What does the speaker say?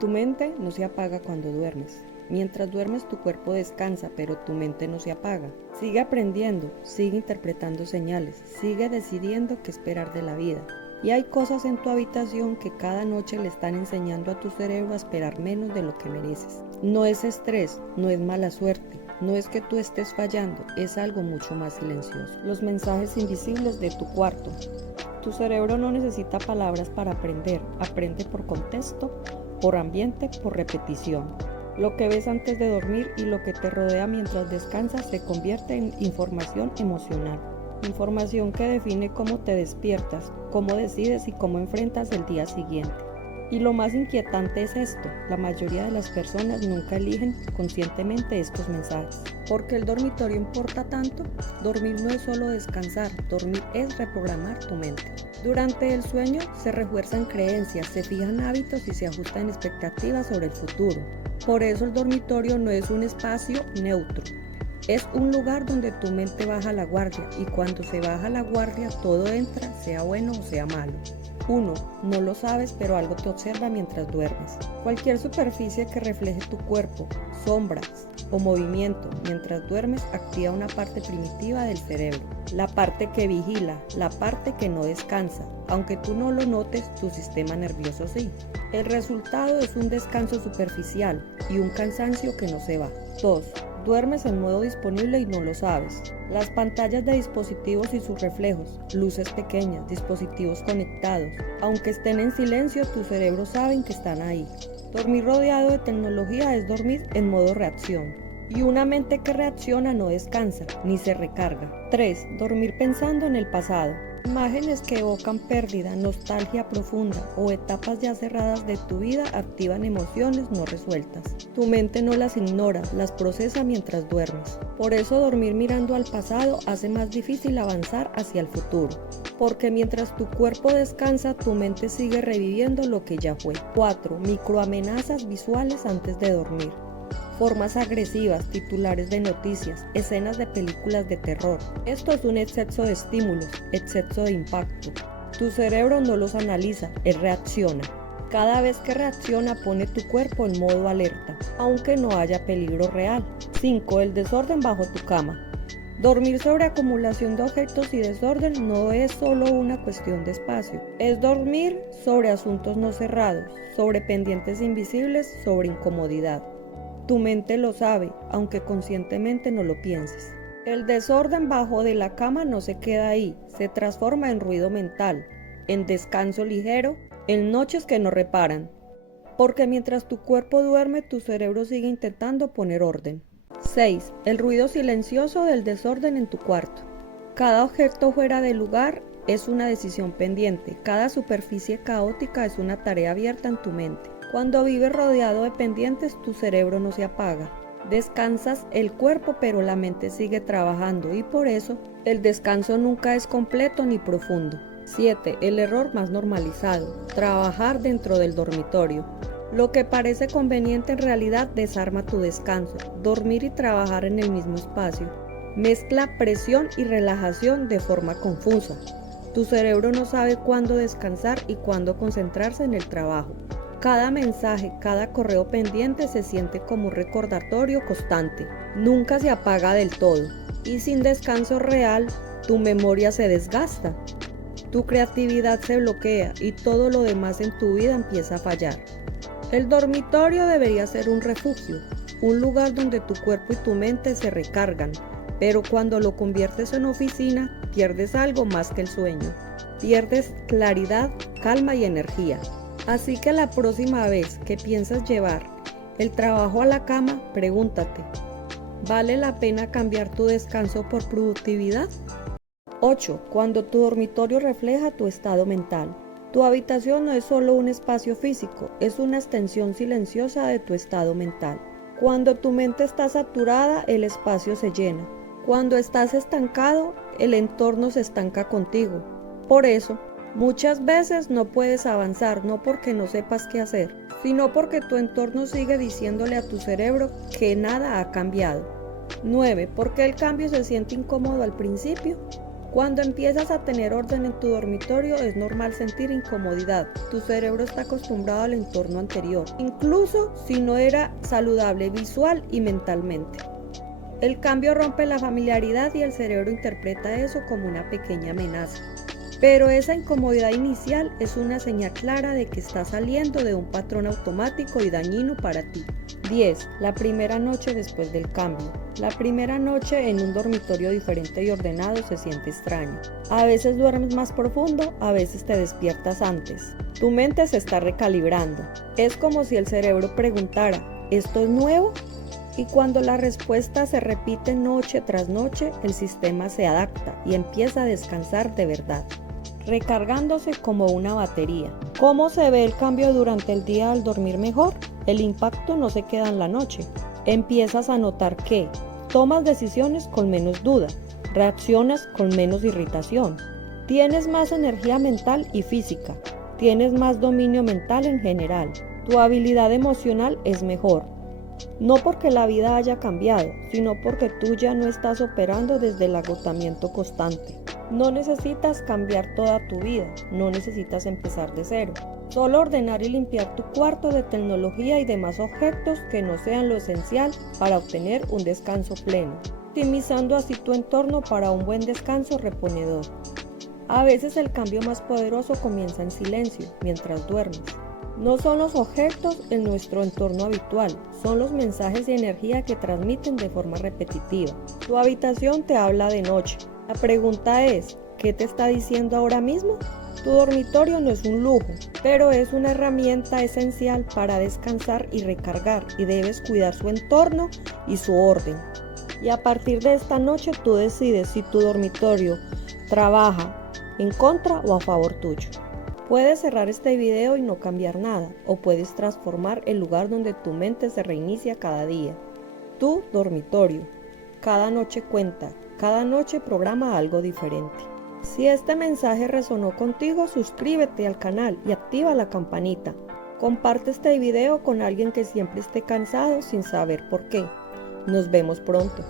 Tu mente no se apaga cuando duermes. Mientras duermes tu cuerpo descansa, pero tu mente no se apaga. Sigue aprendiendo, sigue interpretando señales, sigue decidiendo qué esperar de la vida. Y hay cosas en tu habitación que cada noche le están enseñando a tu cerebro a esperar menos de lo que mereces. No es estrés, no es mala suerte, no es que tú estés fallando, es algo mucho más silencioso. Los mensajes invisibles de tu cuarto. Tu cerebro no necesita palabras para aprender, aprende por contexto, por ambiente, por repetición. Lo que ves antes de dormir y lo que te rodea mientras descansas se convierte en información emocional. Información que define cómo te despiertas, cómo decides y cómo enfrentas el día siguiente. Y lo más inquietante es esto, la mayoría de las personas nunca eligen conscientemente estos mensajes. ¿Por qué el dormitorio importa tanto? Dormir no es solo descansar, dormir es reprogramar tu mente. Durante el sueño se refuerzan creencias, se fijan hábitos y se ajustan expectativas sobre el futuro. Por eso el dormitorio no es un espacio neutro. Es un lugar donde tu mente baja la guardia y cuando se baja la guardia todo entra, sea bueno o sea malo. 1. No lo sabes, pero algo te observa mientras duermes. Cualquier superficie que refleje tu cuerpo, sombras o movimiento mientras duermes activa una parte primitiva del cerebro. La parte que vigila, la parte que no descansa. Aunque tú no lo notes, tu sistema nervioso sí. El resultado es un descanso superficial y un cansancio que no se va. 2. Duermes en modo disponible y no lo sabes. Las pantallas de dispositivos y sus reflejos, luces pequeñas, dispositivos conectados. Aunque estén en silencio, tu cerebro sabe que están ahí. Dormir rodeado de tecnología es dormir en modo reacción. Y una mente que reacciona no descansa, ni se recarga. 3. Dormir pensando en el pasado. Imágenes que evocan pérdida, nostalgia profunda o etapas ya cerradas de tu vida activan emociones no resueltas. Tu mente no las ignora, las procesa mientras duermes. Por eso dormir mirando al pasado hace más difícil avanzar hacia el futuro. Porque mientras tu cuerpo descansa, tu mente sigue reviviendo lo que ya fue. 4. Microamenazas visuales antes de dormir. Formas agresivas, titulares de noticias, escenas de películas de terror. Esto es un exceso de estímulos, exceso de impacto. Tu cerebro no los analiza, él reacciona. Cada vez que reacciona pone tu cuerpo en modo alerta, aunque no haya peligro real. 5. El desorden bajo tu cama. Dormir sobre acumulación de objetos y desorden no es solo una cuestión de espacio, es dormir sobre asuntos no cerrados, sobre pendientes invisibles, sobre incomodidad. Tu mente lo sabe, aunque conscientemente no lo pienses. El desorden bajo de la cama no se queda ahí, se transforma en ruido mental, en descanso ligero, en noches que no reparan. Porque mientras tu cuerpo duerme, tu cerebro sigue intentando poner orden. 6. El ruido silencioso del desorden en tu cuarto. Cada objeto fuera de lugar es una decisión pendiente, cada superficie caótica es una tarea abierta en tu mente. Cuando vives rodeado de pendientes, tu cerebro no se apaga. Descansas el cuerpo, pero la mente sigue trabajando y por eso el descanso nunca es completo ni profundo. 7. El error más normalizado. Trabajar dentro del dormitorio. Lo que parece conveniente en realidad desarma tu descanso. Dormir y trabajar en el mismo espacio. Mezcla presión y relajación de forma confusa. Tu cerebro no sabe cuándo descansar y cuándo concentrarse en el trabajo. Cada mensaje, cada correo pendiente se siente como un recordatorio constante. Nunca se apaga del todo. Y sin descanso real, tu memoria se desgasta. Tu creatividad se bloquea y todo lo demás en tu vida empieza a fallar. El dormitorio debería ser un refugio, un lugar donde tu cuerpo y tu mente se recargan. Pero cuando lo conviertes en oficina, pierdes algo más que el sueño. Pierdes claridad, calma y energía. Así que la próxima vez que piensas llevar el trabajo a la cama, pregúntate, ¿vale la pena cambiar tu descanso por productividad? 8. Cuando tu dormitorio refleja tu estado mental. Tu habitación no es solo un espacio físico, es una extensión silenciosa de tu estado mental. Cuando tu mente está saturada, el espacio se llena. Cuando estás estancado, el entorno se estanca contigo. Por eso, muchas veces no puedes avanzar, no porque no sepas qué hacer, sino porque tu entorno sigue diciéndole a tu cerebro que nada ha cambiado. 9. ¿Por qué el cambio se siente incómodo al principio? Cuando empiezas a tener orden en tu dormitorio es normal sentir incomodidad. Tu cerebro está acostumbrado al entorno anterior, incluso si no era saludable visual y mentalmente. El cambio rompe la familiaridad y el cerebro interpreta eso como una pequeña amenaza. Pero esa incomodidad inicial es una señal clara de que estás saliendo de un patrón automático y dañino para ti. 10. La primera noche después del cambio. La primera noche en un dormitorio diferente y ordenado se siente extraño. A veces duermes más profundo, a veces te despiertas antes. Tu mente se está recalibrando. Es como si el cerebro preguntara, ¿esto es nuevo? Y cuando la respuesta se repite noche tras noche, el sistema se adapta y empieza a descansar de verdad, recargándose como una batería. ¿Cómo se ve el cambio durante el día al dormir mejor? El impacto no se queda en la noche. Empiezas a notar que tomas decisiones con menos duda, reaccionas con menos irritación, tienes más energía mental y física, tienes más dominio mental en general, tu habilidad emocional es mejor. No porque la vida haya cambiado, sino porque tú ya no estás operando desde el agotamiento constante. No necesitas cambiar toda tu vida, no necesitas empezar de cero. Solo ordenar y limpiar tu cuarto de tecnología y demás objetos que no sean lo esencial para obtener un descanso pleno, optimizando así tu entorno para un buen descanso reponedor. A veces el cambio más poderoso comienza en silencio, mientras duermes. No son los objetos en nuestro entorno habitual, son los mensajes y energía que transmiten de forma repetitiva. Tu habitación te habla de noche. La pregunta es, ¿qué te está diciendo ahora mismo? Tu dormitorio no es un lujo, pero es una herramienta esencial para descansar y recargar, y debes cuidar su entorno y su orden. Y a partir de esta noche tú decides si tu dormitorio trabaja en contra o a favor tuyo. Puedes cerrar este video y no cambiar nada, o puedes transformar el lugar donde tu mente se reinicia cada día. Tu dormitorio. Cada noche cuenta, cada noche programa algo diferente. Si este mensaje resonó contigo, suscríbete al canal y activa la campanita. Comparte este video con alguien que siempre esté cansado sin saber por qué. Nos vemos pronto.